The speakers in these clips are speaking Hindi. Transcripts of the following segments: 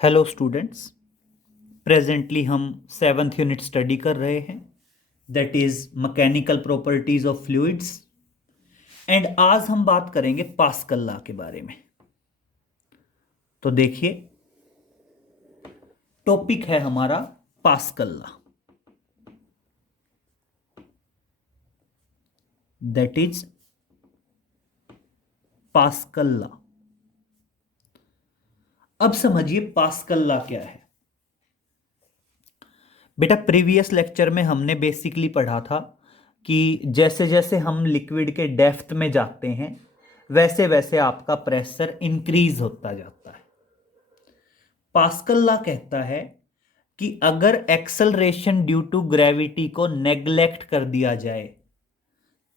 Hello students. प्रेजेंटली हम सेवन्थ यूनिट स्टडी कर रहे हैं, that is mechanical properties of fluids. And आज हम बात करेंगे पास्कल लॉ के बारे में। तो देखिए, टॉपिक है हमारा pascal law, that is pascal law. अब समझिए पास्कल लॉ क्या है। बेटा, प्रीवियस लेक्चर में हमने बेसिकली पढ़ा था कि जैसे जैसे हम लिक्विड के डेप्थ में जाते हैं वैसे वैसे आपका प्रेशर इंक्रीज होता जाता है। पास्कल लॉ कहता है कि अगर एक्सेलरेशन ड्यू टू ग्रेविटी को नेग्लेक्ट कर दिया जाए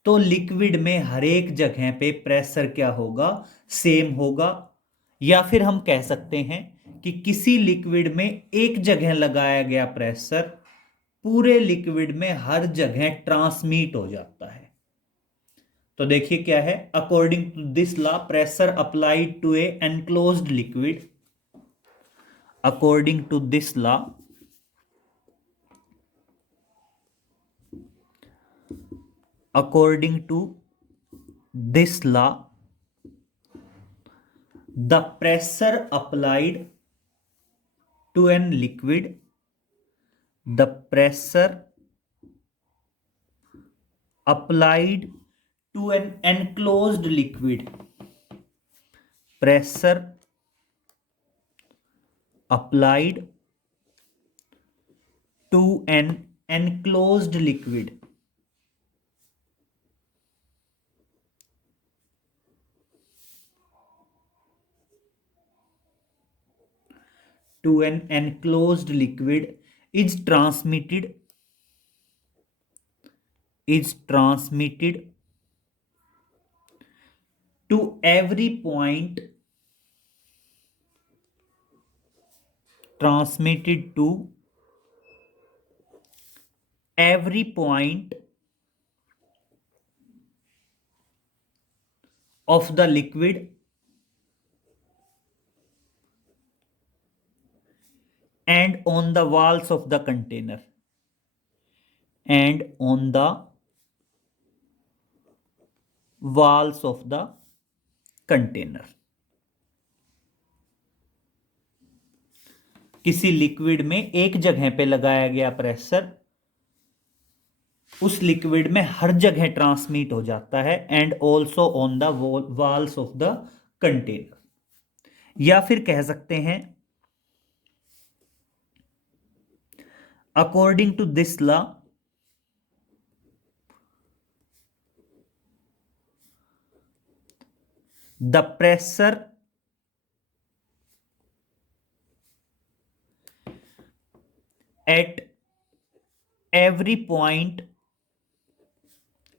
तो लिक्विड में हर एक जगह पे प्रेशर क्या होगा, सेम होगा। या फिर हम कह सकते हैं कि किसी लिक्विड में एक जगह लगाया गया प्रेशर पूरे लिक्विड में हर जगह ट्रांसमिट हो जाता है। तो देखिए क्या है, according to this law pressure applied to a enclosed liquid, according to this law according to this law the pressure applied to an liquid, the pressure applied to an enclosed liquid, pressure applied to an enclosed liquid is transmitted to every point, transmitted to every point of the liquid and on the walls of the container, and on the walls of the container। किसी लिक्विड में एक जगह पे लगाया गया प्रेशर उस लिक्विड में हर जगह ट्रांसमिट हो जाता है, and also on the walls of the container. या फिर कह सकते हैं according to this law the pressure at every point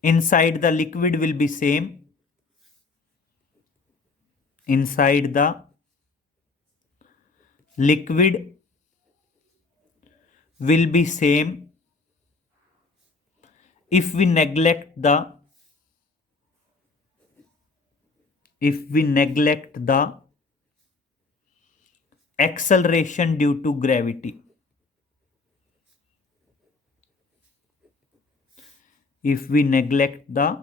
inside the liquid will be same, inside the liquid will be same if we neglect the acceleration due to gravity, if we neglect the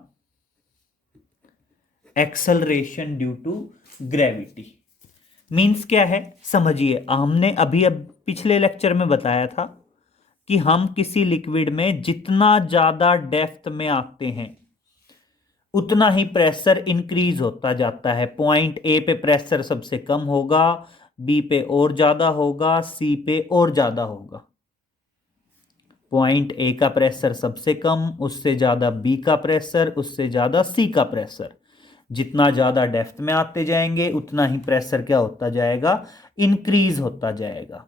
acceleration due to gravity। Means क्या है समझिए, हमने अभी पिछले लेक्चर में बताया था कि हम किसी लिक्विड में जितना ज्यादा डेप्थ में आते हैं उतना ही प्रेशर इंक्रीज होता जाता है। पॉइंट ए पे प्रेशर सबसे कम होगा, बी पे और ज्यादा होगा, सी पे और ज्यादा होगा। पॉइंट ए का प्रेशर सबसे कम, उससे ज्यादा बी का प्रेशर, उससे ज्यादा सी का प्रेशर। जितना ज्यादा डेप्थ में आते जाएंगे उतना ही प्रेशर क्या होता जाएगा, इंक्रीज होता जाएगा।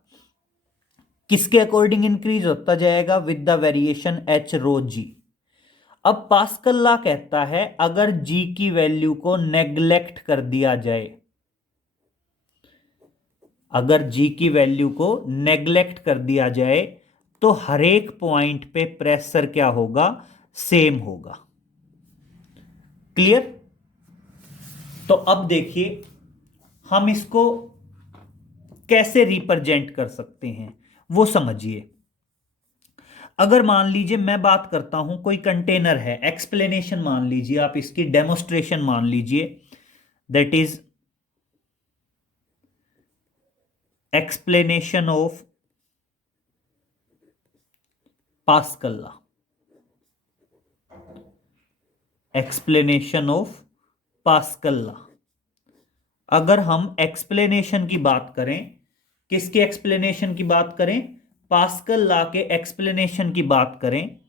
किसके अकॉर्डिंग इंक्रीज होता जाएगा, with the variation H rho जी। अब पास्कल लॉ कहता है अगर जी की वैल्यू को नेग्लेक्ट कर दिया जाए, अगर जी की वैल्यू को नेग्लेक्ट कर दिया जाए तो हर एक पॉइंट पे प्रेशर क्या होगा, सेम होगा। क्लियर। तो अब देखिए हम इसको कैसे रिप्रेजेंट कर सकते हैं वो समझिए। अगर मान लीजिए मैं बात करता हूं, कोई कंटेनर है, एक्सप्लेनेशन मान लीजिए आप, इसकी डेमोस्ट्रेशन मान लीजिए, that is explanation of pascal law, explanation of pascal law. अगर हम एक्सप्लेनेशन की बात करें, किसके एक्सप्लेनेशन की बात करें, पास्कल लॉ के एक्सप्लेनेशन की बात करें,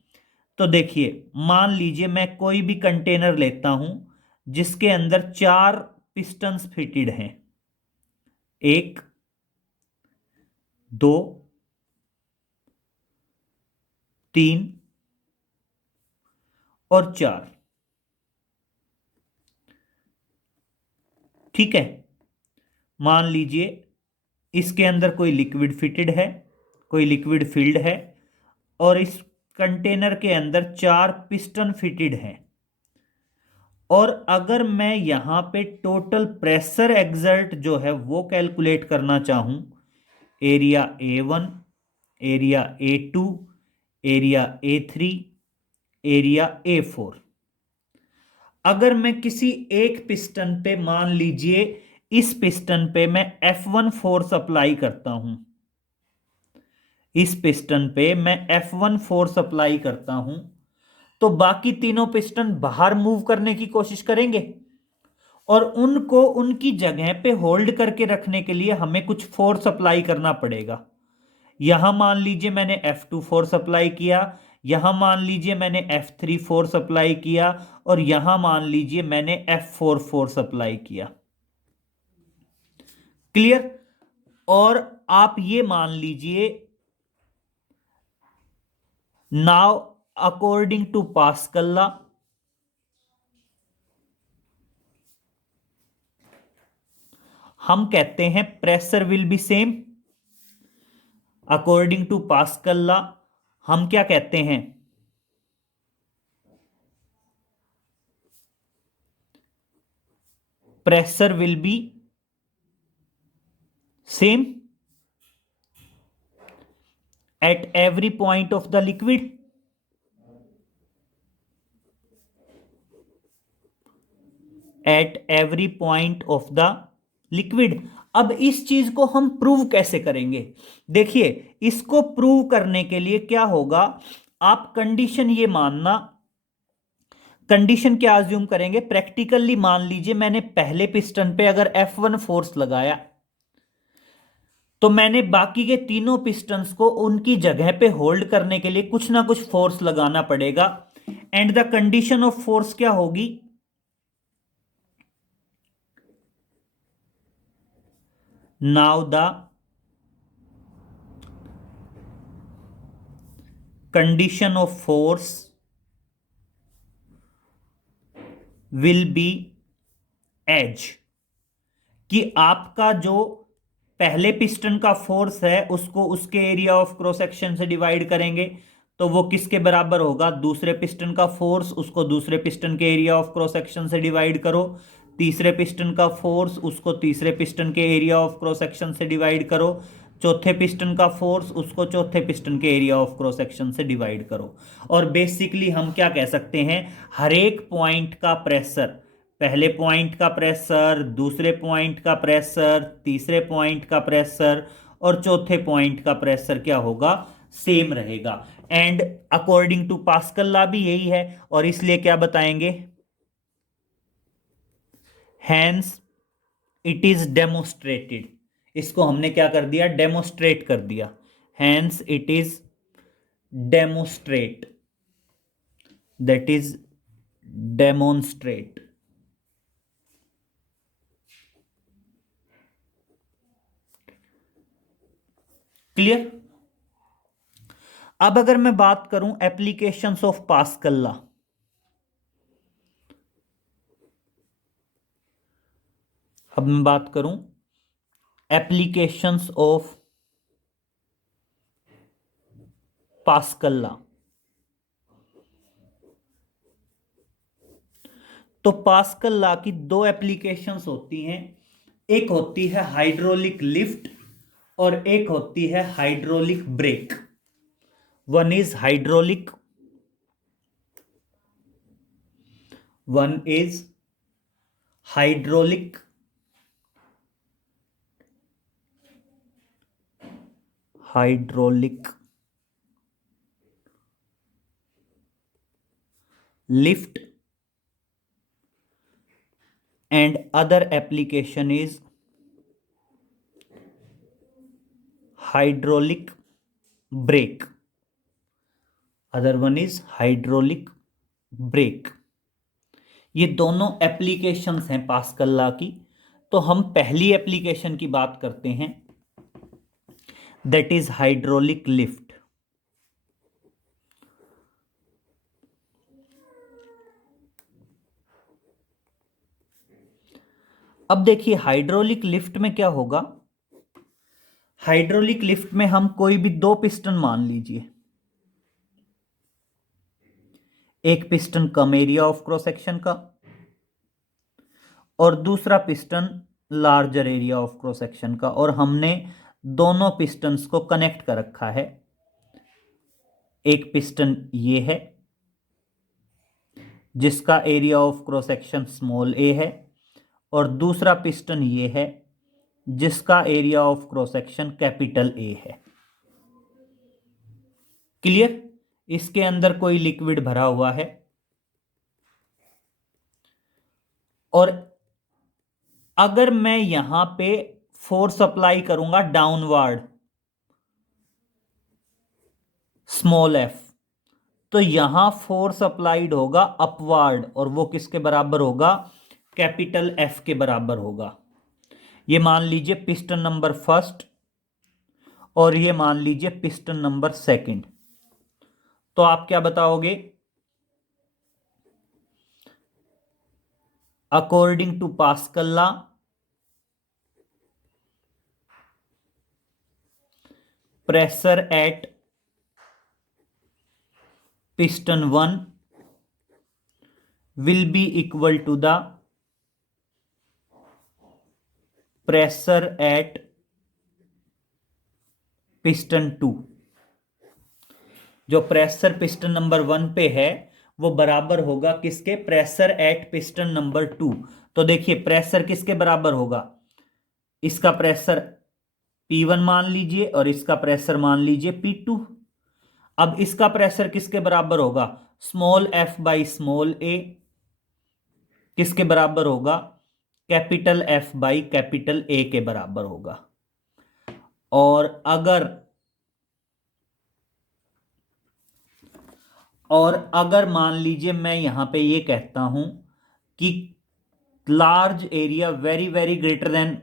तो देखिए मान लीजिए मैं कोई भी कंटेनर लेता हूं जिसके अंदर 4 पिस्टन्स फिटेड हैं, 1 2 3 और 4। ठीक है, मान लीजिए इसके अंदर कोई लिक्विड फिटेड है, कोई लिक्विड फिल्ड है, और इस कंटेनर के अंदर 4 पिस्टन फिटेड हैं। और अगर मैं यहां पे टोटल प्रेशर एक्सर्ट जो है वो कैलकुलेट करना चाहूं, area A1, area A2, area A3, area A4, अगर मैं किसी एक पिस्टन पे, मान लीजिए इस पिस्टन पे मैं F1 फोर्स अप्लाई करता हूं, इस पिस्टन पे मैं F1 फोर्स अप्लाई करता हूं, तो बाकी तीनों पिस्टन बाहर मूव करने की कोशिश करेंगे और उनको उनकी जगह पे होल्ड करके रखने के लिए हमें कुछ फोर्स अप्लाई करना पड़ेगा। यहां मान लीजिए मैंने F2 फोर्स अप्लाई किया, यहां मान लीजिए मैंने F3 फोर्स अप्लाई किया, और यहां मान लीजिए मैंने F4 फोर्स अप्लाई किया। क्लियर? और आप ये मान लीजिए, now according to Pascal law, हम कहते हैं pressure will be same. According to Pascal law हम क्या कहते हैं, pressure will be same at every point of the liquid, at every point of the liquid। अब इस चीज को हम प्रूव कैसे करेंगे? देखिए, इसको प्रूव करने के लिए क्या होगा, आप कंडीशन ये मानना, कंडीशन क्या अज्यूम करेंगे, प्रैक्टिकली मान लीजिए मैंने पहले पिस्टन पे अगर F1 फोर्स लगाया, तो मैंने बाकी के तीनों पिस्टन्स को उनकी जगह पे होल्ड करने के लिए कुछ ना कुछ फोर्स लगाना पड़ेगा। And the condition of force क्या होगी, now the condition of force will be as, कि आपका जो पहले पिस्टन का फोर्स है उसको उसके एरिया ऑफ क्रॉस सेक्शन से डिवाइड करेंगे, तो वो किसके बराबर होगा, दूसरे पिस्टन का फोर्स, उसको दूसरे पिस्टन के एरिया ऑफ क्रॉस सेक्शन से डिवाइड करो, तीसरे पिस्टन का फोर्स, उसको तीसरे पिस्टन के एरिया ऑफ क्रॉस सेक्शन से डिवाइड करो, चौथे पिस्टन का फोर्स, उसको चौथे पिस्टन के एरिया ऑफ क्रॉस सेक्शन से डिवाइड करो। और बेसिकली हम क्या कह सकते हैं, हर एक पॉइंट का प्रेशर, पहले पॉइंट का प्रेशर, दूसरे पॉइंट का प्रेशर, तीसरे पॉइंट का प्रेशर और चौथे पॉइंट का प्रेशर क्या होगा, सेम रहेगा। And according to Pascal law भी यही है, और इसलिए क्या बताएंगे, हैंस इट इज डेमोस्ट्रेटेड, इसको हमने क्या कर दिया, डेमोस्ट्रेट कर दिया, hence it is demonstrate, that is demonstrate. Clear? अब अगर मैं बात करूं एप्लीकेशंस ऑफ पास्कल लॉ, अब मैं बात करूं एप्लीकेशंस ऑफ पास्कल लॉ, तो पास्कल लॉ की दो एप्लीकेशंस होती हैं, एक होती है हाइड्रोलिक लिफ्ट और एक होती है hydraulic brake. One is hydraulic, one is hydraulic hydraulic lift, and other application is hydraulic brake. Other one is hydraulic brake. ये दोनों एप्लीकेशंस हैं पास्कल लॉ की। तो हम पहली एप्लीकेशन की बात करते हैं, दैट इज हाइड्रोलिक लिफ्ट। अब देखिए हाइड्रोलिक लिफ्ट में क्या होगा। हाइड्रोलिक लिफ्ट में हम कोई भी दो पिस्टन मान लीजिए, एक piston come area of cross section का और दूसरा piston larger area of cross section का, और हमने दोनों पिस्टन्स को कनेक्ट कर रखा है। एक पिस्टन ये है जिसका area of cross section small A है, और दूसरा पिस्टन ये है जिसका area of cross section capital A है। क्लियर? इसके अंदर कोई लिक्विड भरा हुआ है और अगर मैं यहां पे फोर्स अप्लाई करूंगा डाउनवर्ड स्मॉल एफ, तो यहां फोर्स अप्लाइड होगा अपवर्ड, और वो किसके बराबर होगा? कैपिटल एफ के बराबर होगा। ये मान लीजिए पिस्टन नंबर फर्स्ट और ये मान लीजिए पिस्टन नंबर सेकंड। तो आप क्या बताओगे? According to Pascal law, pressure at piston 1 will be equal to the pressure at piston 2। जो प्रेशर पिस्टन नंबर 1 पे है वो बराबर होगा किसके? Pressure at piston number 2। तो देखिए प्रेशर किसके बराबर होगा? इसका प्रेशर P1 मान लीजिए और इसका प्रेशर मान लीजिए P2। अब इसका प्रेशर किसके बराबर होगा? स्मॉल एफ बाई स्मॉल ए किसके बराबर होगा? Capital F by capital A के बराबर होगा। और अगर मान लीजिए मैं यहां पे ये कहता हूं कि large area very very greater than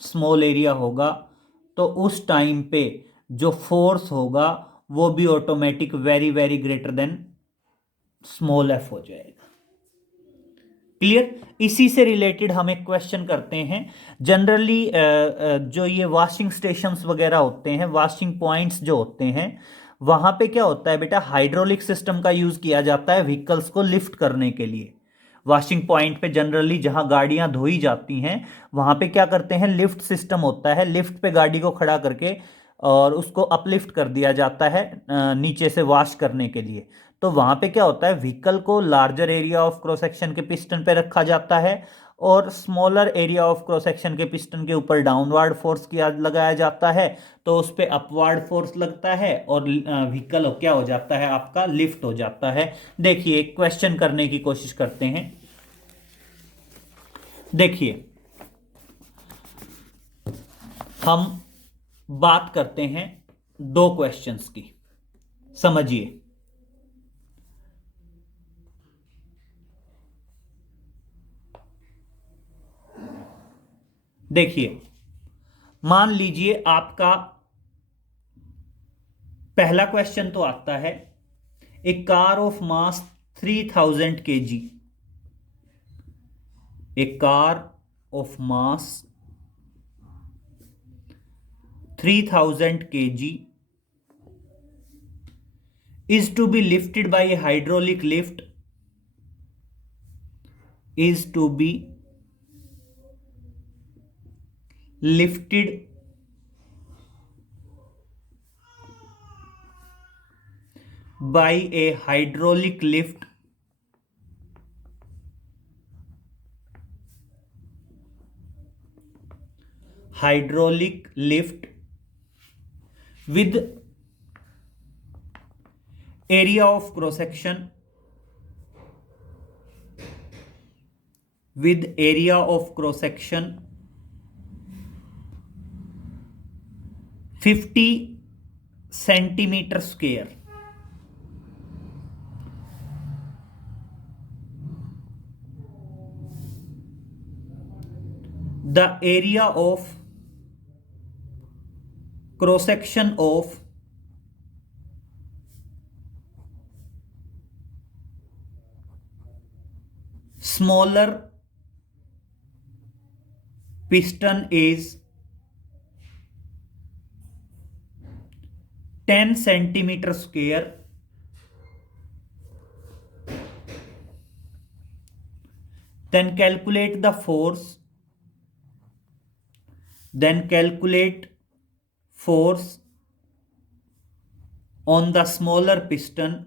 small area होगा, तो उस टाइम पे जो फोर्स होगा वो भी automatic very very greater than small F हो जाएगा। क्लियर? इसी से रिलेटेड हम एक क्वेश्चन करते हैं। जनरली जो ये वॉशिंग स्टेशंस वगैरह होते हैं, वॉशिंग पॉइंट्स जो होते हैं, वहां पे क्या होता है बेटा? हाइड्रोलिक सिस्टम का यूज किया जाता है व्हीकल्स को लिफ्ट करने के लिए। वॉशिंग पॉइंट पे जनरली जहां गाड़ियां धोई जाती हैं वहां पे क्या करते हैं? लिफ्ट सिस्टम होता है। लिफ्ट पे गाड़ी को खड़ा करके और उसको अपलिफ्ट कर दिया जाता है नीचे से वॉश करने के लिए। तो वहां पे क्या होता है? व्हीकल को larger area of cross section के पिस्टन पे रखा जाता है और smaller area of cross section के पिस्टन के ऊपर डाउनवर्ड फोर्स किया लगाया जाता है, तो उस पे अपवर्ड फोर्स लगता है और व्हीकल क्या हो जाता है? आपका लिफ्ट हो जाता है। देखिए क्वेश्चन करने की कोशिश करते हैं। देखिए हम बात करते हैं दो क्वेश्चंस की, समझिए। देखिए मान लीजिए आपका पहला क्वेश्चन तो आता है, a car of mass 3000 kg, a car of mass 3000 kg is to be lifted by a hydraulic lift, is to be lifted by a hydraulic lift with area of cross section 50 centimeter square. The area of cross section of smaller piston is 10 centimeter square. Then calculate the force. On the smaller piston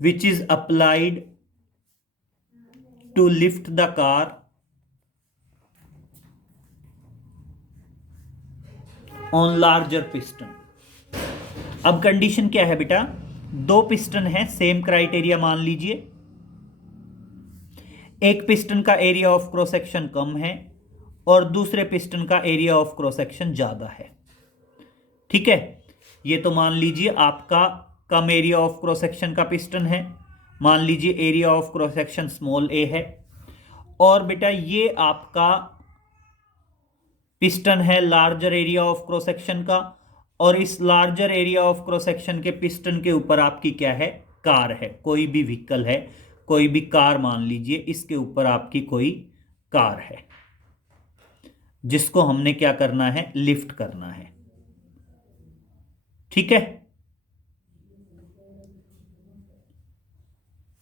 which is applied to lift the car on larger piston. अब कंडीशन क्या है बेटा, दो पिस्टन है, सेम क्राइटेरिया मान लीजिए। एक पिस्टन का एरिया ऑफ क्रॉस सेक्शन कम है और दूसरे पिस्टन का एरिया ऑफ क्रॉस सेक्शन ज्यादा है। ठीक है, ये तो मान लीजिए आपका कम एरिया ऑफ क्रॉस सेक्शन का पिस्टन है, मान लीजिए area of cross section small A है। और बेटा ये आपका पिस्टन है larger area of cross section का, और इस larger area of cross section के पिस्टन के ऊपर आपकी क्या है, कार है, कोई भी व्हीकल है, कोई भी कार मान लीजिए, इसके ऊपर आपकी कोई कार है जिसको हमने क्या करना है, लिफ्ट करना है। ठीक है,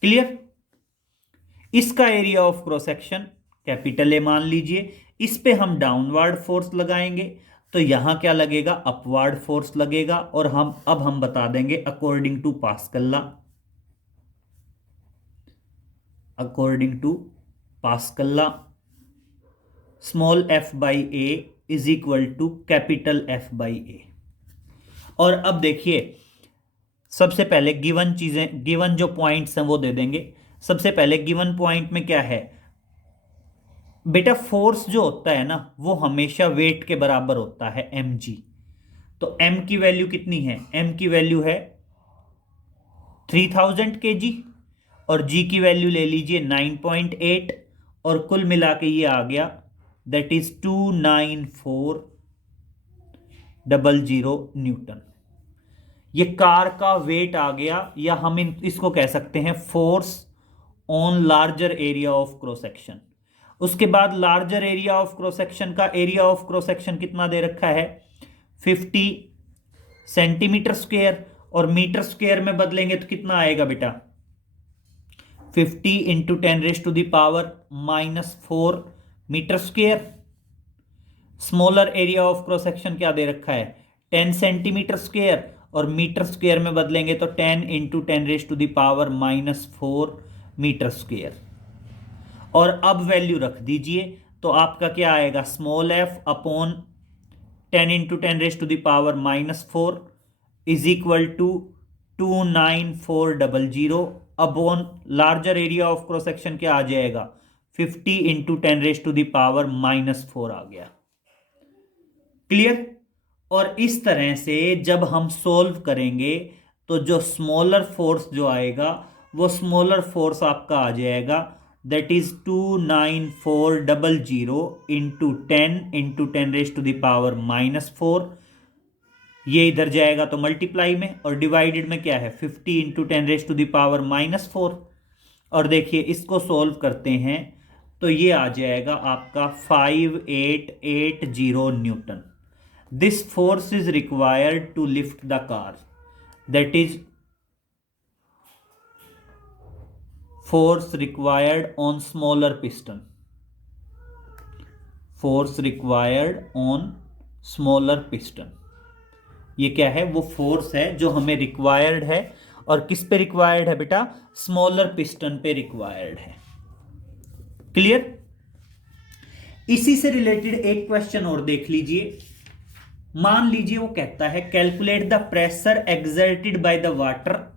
क्लियर। इसका area of cross section capital ए मान लीजिए, इस पे हम डाउनवर्ड फोर्स लगाएंगे तो यहां क्या लगेगा, अपवर्ड फोर्स लगेगा। और हम बता देंगे according to Pascal law, small F by A is equal to capital F by A. और अब देखिए, सबसे पहले गिवन जो पॉइंट्स हैं वो दे देंगे। सबसे पहले गिवन पॉइंट में क्या है बेटा, फोर्स जो होता है ना वो हमेशा वेट के बराबर होता है, mg। तो m की वैल्यू कितनी है, m की वैल्यू है 3000 kg और g की वैल्यू ले लीजिए 9.8 और कुल मिला के ये आ गया दैट इज 29400 न्यूटन। ये कार का वेट आ गया, या हम इसको कह सकते हैं force on larger area of cross section. उसके बाद larger area of cross section का एरिया ऑफ क्रॉस सेक्शन कितना दे रखा है, 50 सेंटीमीटर स्क्वायर, और मीटर स्क्वायर में बदलेंगे तो कितना आएगा बेटा, 50 into 10⁻⁻⁴ metre square. Smaller area of cross section क्या दे रखा है, 10 सेंटीमीटर स्क्वायर, और मीटर स्क्वायर में बदलेंगे तो 10 इंटू 10⁻⁻⁴ मीटर स्क्वायर। और अब वैल्यू रख दीजिए तो आपका क्या आएगा, small F upon 10 into 10⁻⁻⁴ is equal to 29400 upon larger area of cross section क्या आ जाएगा, 50 इंटू 10⁻⁻⁴ आ गया। क्लियर। और इस तरह से जब हम सोल्व करेंगे तो जो स्मॉलर फोर्स जो आएगा वो स्मॉलर फोर्स आपका आ जाएगा दैट इज 29400 इंटू 10 इंटू 10⁻⁻⁴। ये इधर जाएगा तो मल्टीप्लाई में, और डिवाइडेड में क्या है 50 इंटू 10⁻⁻⁴। और देखिए इसको सोल्व करते हैं तो ये आ जाएगा आपका 5880 newton. This force is required to lift the car, that is force required on smaller piston. Force required on smaller piston. ये क्या है? वो फोर्स है जो हमें रिक्वायर्ड है, और किस पे रिक्वायर्ड है बेटा? स्मॉलर पिस्टन पे रिक्वायर्ड है। क्लियर? इसी से रिलेटेड एक क्वेश्चन और देख लीजिए। मान लीजिए वो कहता है calculate the pressure exerted by the water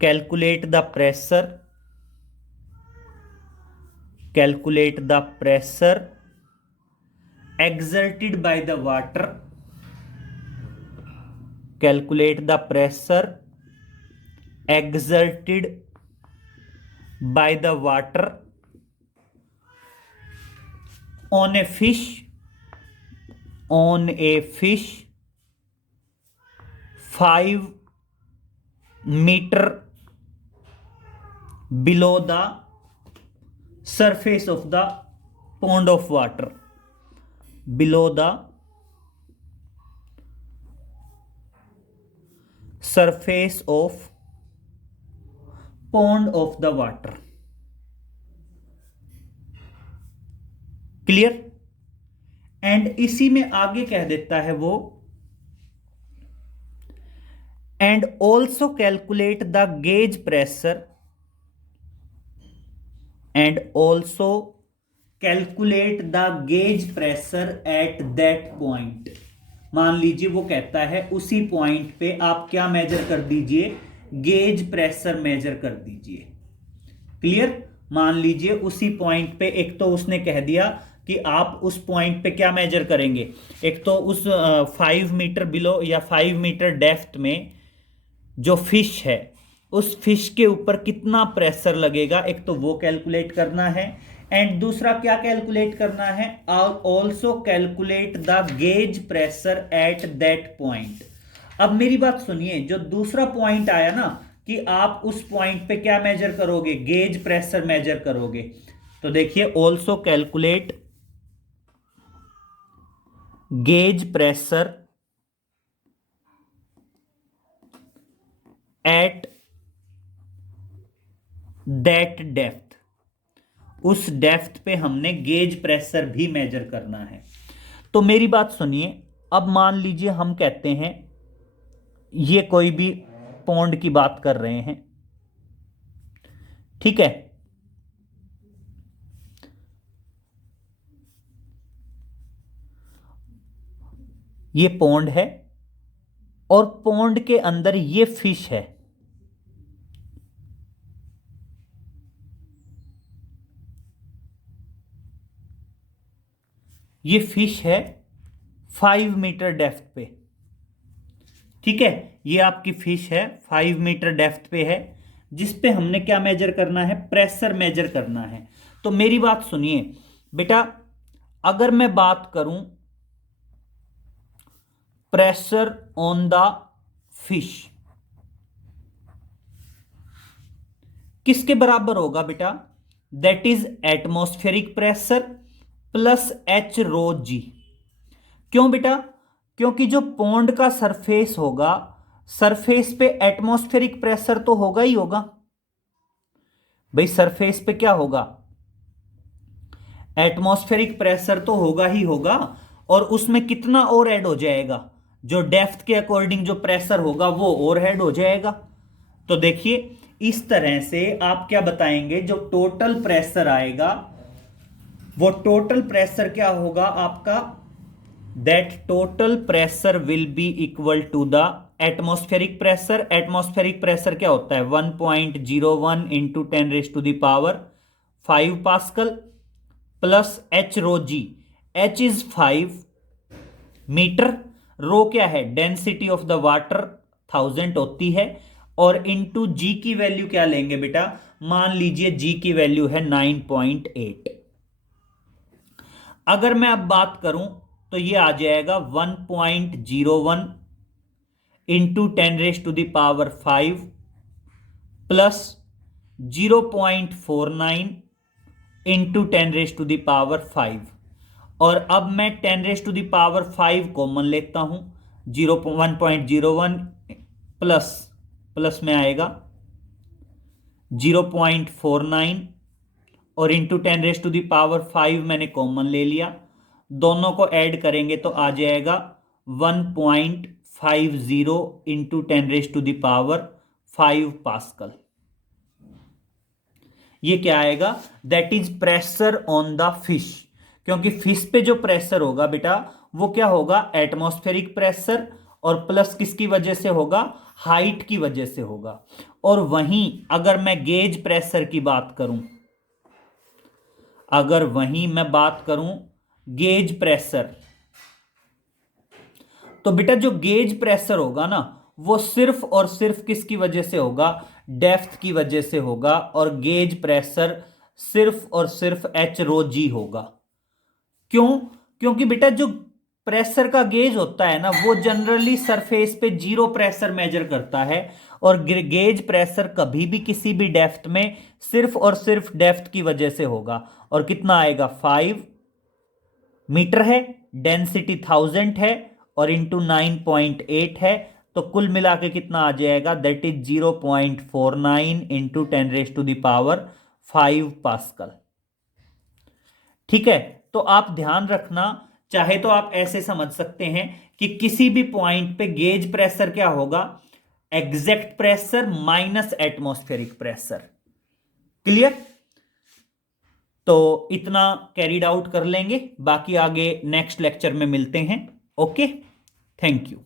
calculate the pressure exerted by the water calculate the pressure exerted by the water on a fish 5 meter below the surface of the pond of water, below the surface of pond of the water. Clear? And इसी में आगे कह देता है वो, and also calculate the gauge pressure at that point. मान लीजिए वो कहता है उसी पॉइंट पे आप क्या मेजर कर दीजिए? गेज प्रेशर मेजर कर दीजिए। क्लियर? मान लीजिए उसी पॉइंट पे, एक तो उसने कह दिया कि आप उस पॉइंट पे क्या मेजर करेंगे, एक तो उस 5 मीटर बिलो या 5 मीटर डेप्थ में जो फिश है उस फिश के ऊपर कितना प्रेशर लगेगा, एक तो वो कैलकुलेट करना है, एंड दूसरा क्या कैलकुलेट करना है? Also calculate the gauge pressure at that point. अब मेरी बात सुनिए, जो दूसरा पॉइंट आया ना कि आप उस पॉइंट पे क्या मेजर करोगे? गेज प्रेशर मेजर करोगे। तो देखिए also calculate gauge pressure at that depth. उस डेप्थ पे हमने गेज प्रेशर भी मेजर करना है। तो मेरी बात सुनिए, अब मान लीजिए हम कहते हैं ये कोई भी पॉन्ड की बात कर रहे हैं, ठीक है? ये पॉन्ड है और पॉन्ड के अंदर ये फिश है। ये फिश है 5 मीटर डेप्थ पे, ठीक है? ये आपकी फिश है 5 मीटर डेप्थ पे है, जिस पे हमने क्या मेजर करना है? प्रेशर मेजर करना है। तो मेरी बात सुनिए बेटा, अगर मैं बात करूं प्रेशर ऑन द फिश, किसके बराबर होगा बेटा? That is atmospheric pressure plus H rho G. क्यों बेटा? क्योंकि जो पॉन्ड का सरफेस होगा, सरफेस पे एटमॉस्फेरिक प्रेशर तो होगा ही होगा भाई। सरफेस पे क्या होगा? एटमॉस्फेरिक प्रेशर तो होगा ही होगा, और उसमें कितना और ऐड हो जाएगा? जो डेप्थ के अकॉर्डिंग जो प्रेशर होगा वो और ऐड हो जाएगा। तो देखिए इस तरह से आप क्या बताएंगे, जो टोटल प्रेशर आएगा वो टोटल प्रेशर क्या होगा आपका? That total pressure will be equal to the atmospheric pressure. Atmospheric pressure क्या होता है? 1.01 into 10⁵ pascal plus H rho G. H is 5 metre, rho क्या है? डेंसिटी ऑफ द वाटर 1000 होती है, और इंटू जी की वैल्यू क्या लेंगे बेटा? मान लीजिए जी की वैल्यू है 9.8। अगर मैं अब बात करूं तो ये आ जाएगा 1.01 इंटू 10⁵ प्लस 0.49 इंटू 10⁵, और अब मैं 10⁵ कॉमन लेता हूं, 1.01 प्लस प्लस में आएगा 0.49 और इंटू 10⁵ मैंने कॉमन ले लिया, दोनों को ऐड करेंगे तो आ जाएगा 1.50 इंटू 10⁵ पास्कल। ये क्या आएगा? That is pressure on the fish, क्योंकि फिश पे जो प्रेशर होगा बेटा वो क्या होगा? एटमॉस्फेरिक प्रेशर, और प्लस किसकी वजह से होगा? हाइट की वजह से होगा। और वहीं अगर मैं गेज प्रेशर की बात करूं, अगर वहीं मैं बात करूं गेज प्रेशर, तो बेटा जो गेज प्रेशर होगा ना वो सिर्फ और सिर्फ किसकी वजह से होगा? डेप्थ की वजह से होगा। और गेज प्रेशर सिर्फ और सिर्फ एच रो जी होगा। क्यों? क्योंकि बेटा जो प्रेशर का गेज होता है ना वो जनरली सरफेस पे जीरो प्रेशर मेजर करता है, और गेज प्रेशर कभी भी किसी भी डेप्थ में सिर्फ और सिर्फ डेप्थ की वजह से होगा। और कितना आएगा? 5 मीटर है, डेंसिटी 1000 है, और इंटू 9.8 है, तो कुल मिला के कितना आ जाएगा? That is 0.49 into 10⁵ pascal. ठीक है, तो आप ध्यान रखना, चाहे तो आप ऐसे समझ सकते हैं कि किसी भी पॉइंट पे गेज प्रेशर क्या होगा? Exact pressure minus atmospheric pressure. Clear? तो इतना कैरीड आउट कर लेंगे, बाकी आगे नेक्स्ट लेक्चर में मिलते हैं। Okay, thank you.